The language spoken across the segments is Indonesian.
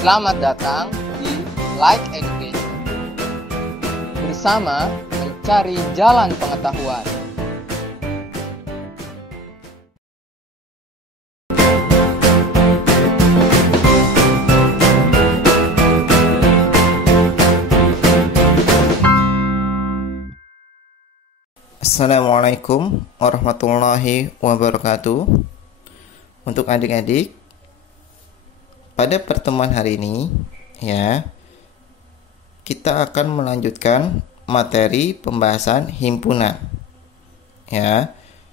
Selamat datang di Like Education. Bersama mencari jalan pengetahuan. Assalamualaikum warahmatullahi wabarakatuh. Untuk adik-adik, pada pertemuan hari ini kita akan melanjutkan materi pembahasan himpunan.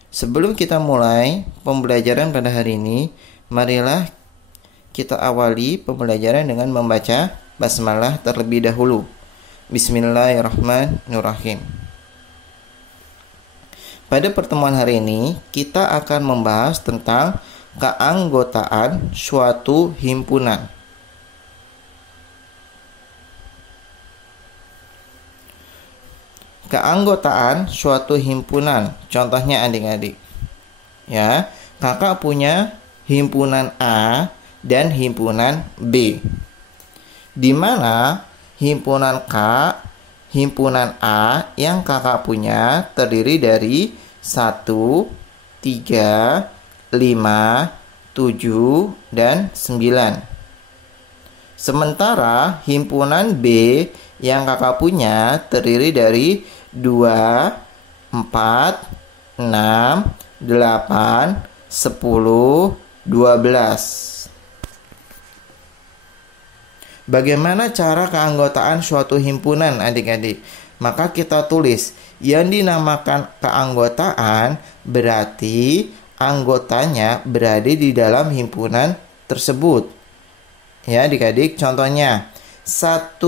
Sebelum kita mulai pembelajaran pada hari ini, marilah kita awali pembelajaran dengan membaca basmalah terlebih dahulu. Bismillahirrahmanirrahim. Pada pertemuan hari ini, kita akan membahas tentang keanggotaan suatu himpunan. Keanggotaan suatu himpunan, contohnya adik-adik. Kakak punya himpunan A dan himpunan B. Di mana himpunan himpunan A yang kakak punya terdiri dari 1, 3, 5, 7, dan 9. Sementara himpunan B yang kakak punya terdiri dari 2, 4, 6, 8, 10, 12. Bagaimana cara keanggotaan suatu himpunan, adik-adik? Maka kita tulis yang dinamakan keanggotaan berarti anggotanya berada di dalam himpunan tersebut. Adik-adik, contohnya 1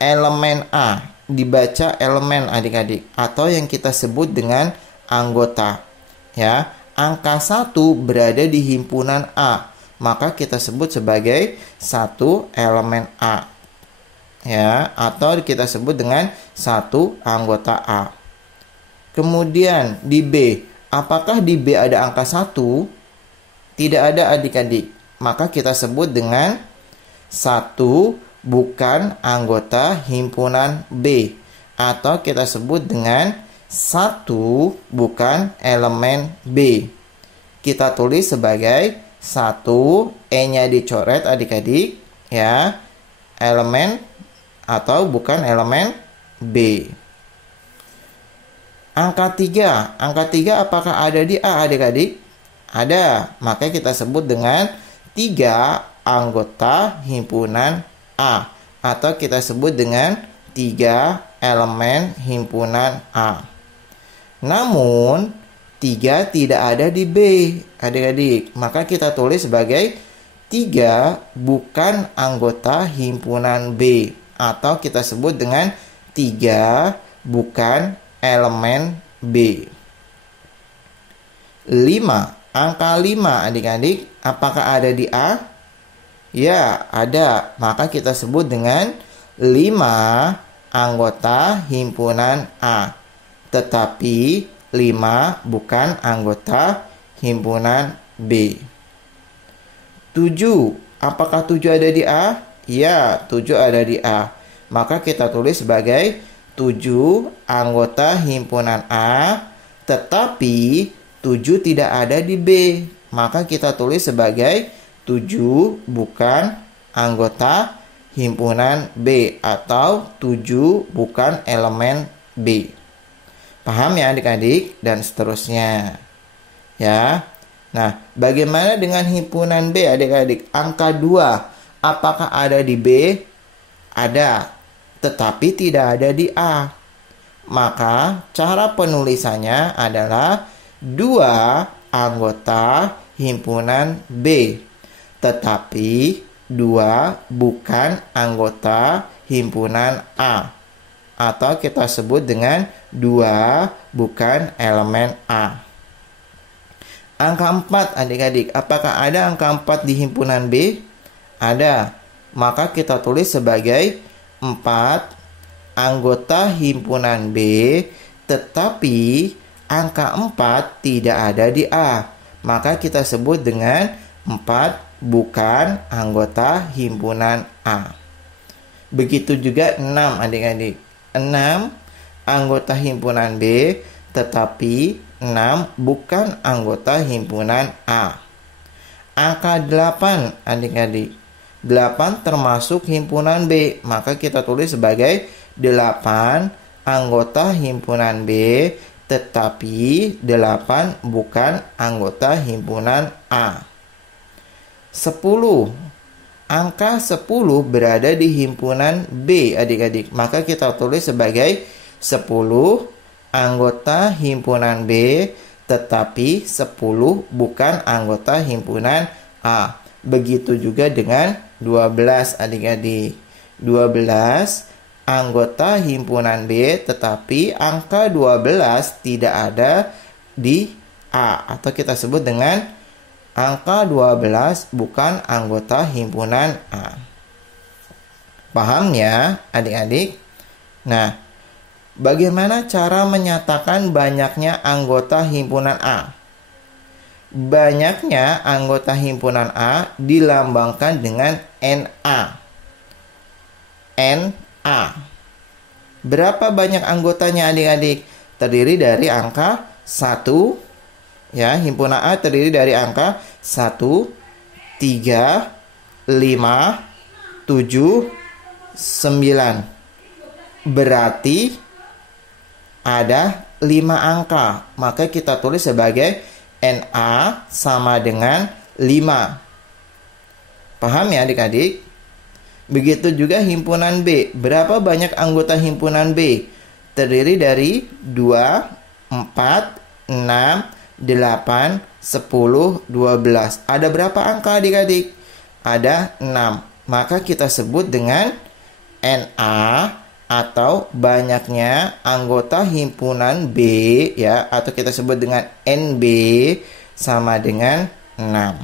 elemen A dibaca elemen, adik-adik, atau yang kita sebut dengan anggota. Angka 1 berada di himpunan A, maka kita sebut sebagai 1 elemen A. Atau kita sebut dengan 1 anggota A. Kemudian di B, apakah di B ada angka 1? Tidak ada, adik-adik. Maka kita sebut dengan 1 bukan anggota himpunan B. Atau kita sebut dengan 1 bukan elemen B. Kita tulis sebagai 1, E-nya dicoret, adik-adik, elemen atau bukan elemen B. Angka 3 apakah ada di A, adik-adik? Ada, maka kita sebut dengan 3 anggota himpunan A, atau kita sebut dengan 3 elemen himpunan A. Namun 3 tidak ada di B, adik-adik, maka kita tulis sebagai 3 bukan anggota himpunan B, atau kita sebut dengan 3 bukan elemen B. 5, angka 5, adik-adik, apakah ada di A? Ya, ada, maka kita sebut dengan 5 anggota himpunan A. Tetapi 5 bukan anggota himpunan B. 7, apakah 7 ada di A? Ya, 7 ada di A. Maka kita tulis sebagai 7 anggota himpunan A, tetapi 7 tidak ada di B. Maka kita tulis sebagai 7 bukan anggota himpunan B, atau 7 bukan elemen B. Paham ya, adik-adik? Dan seterusnya. Nah, bagaimana dengan himpunan B, adik-adik? Angka 2, apakah ada di B? Ada, tetapi tidak ada di A. Maka cara penulisannya adalah 2 anggota himpunan B, tetapi 2 bukan anggota himpunan A, atau kita sebut dengan 2 bukan elemen A. Angka 4, adik-adik, apakah ada angka 4 di himpunan B? Ada, maka kita tulis sebagai 4 anggota himpunan B, tetapi angka 4 tidak ada di A, maka kita sebut dengan 4 bukan anggota himpunan A. Begitu juga 6 adik-adik. 6 anggota himpunan B, tetapi 6 bukan anggota himpunan A. Angka 8 adik-adik. 8 termasuk himpunan B, maka kita tulis sebagai 8 anggota himpunan B, tetapi 8 bukan anggota himpunan A. 10. Angka 10 berada di himpunan B adik-adik, maka kita tulis sebagai 10 anggota himpunan B, tetapi 10 bukan anggota himpunan A. Begitu juga dengan 12 adik-adik. 12 anggota himpunan B, tetapi angka 12 tidak ada di A, atau kita sebut dengan angka 12 bukan anggota himpunan A. Paham ya adik-adik? Nah, bagaimana cara menyatakan banyaknya anggota himpunan A? Banyaknya anggota himpunan A dilambangkan dengan NA. NA. Berapa banyak anggotanya adik-adik? Terdiri dari angka 1. Ya, himpunan A terdiri dari angka 1, 3, 5, 7, 9. Berarti ada 5 angka. Maka kita tulis sebagai NA sama dengan 5. Paham ya adik-adik? Begitu juga himpunan B. Berapa banyak anggota himpunan B? Terdiri dari 2, 4, 6, 8, 10, 12. Ada berapa angka adik-adik? Ada 6. Maka kita sebut dengan NA atau banyaknya anggota himpunan B, ya, atau kita sebut dengan NB sama dengan 6.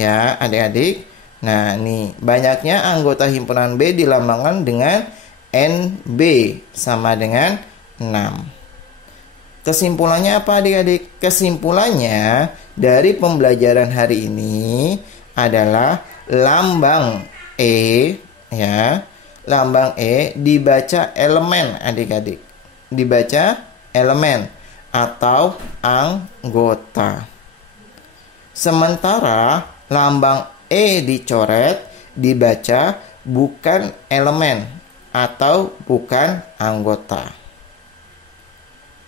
Ya, adik-adik. Nah, nih, banyaknya anggota himpunan B dilambangkan dengan NB sama dengan 6. Kesimpulannya apa adik-adik? Kesimpulannya dari pembelajaran hari ini adalah lambang E, ya. Lambang E dibaca elemen adik-adik. Dibaca elemen atau anggota. Sementara lambang E dicoret dibaca bukan elemen atau bukan anggota.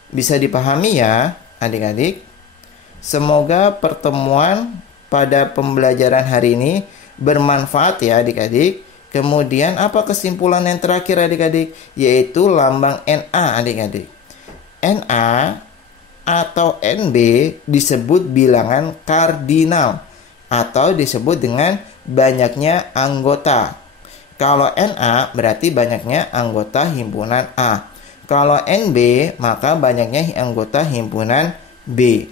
Bisa dipahami ya adik-adik? Semoga pertemuan pada pembelajaran hari ini bermanfaat ya adik-adik. Kemudian apa kesimpulan yang terakhir adik-adik? Yaitu lambang NA adik-adik. NA atau NB disebut bilangan kardinal atau disebut dengan banyaknya anggota. Kalau NA berarti banyaknya anggota himpunan A. Kalau NB maka banyaknya anggota himpunan B.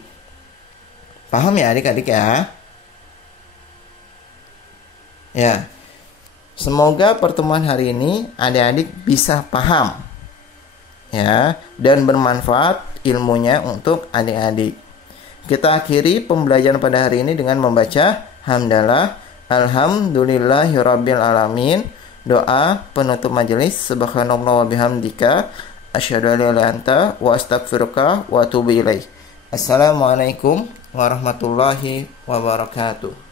Paham ya adik-adik ya? Ya. Semoga pertemuan hari ini adik-adik bisa paham ya dan bermanfaat ilmunya untuk adik-adik. Kita akhiri pembelajaran pada hari ini dengan membaca hamdalah alhamdulillahirabbil alamin. Doa penutup majelis, subhanallah wa bihamdika asyhadu an la ilaha illa anta wa astaghfiruka wa atubu ilaik. Assalamualaikum warahmatullahi wabarakatuh.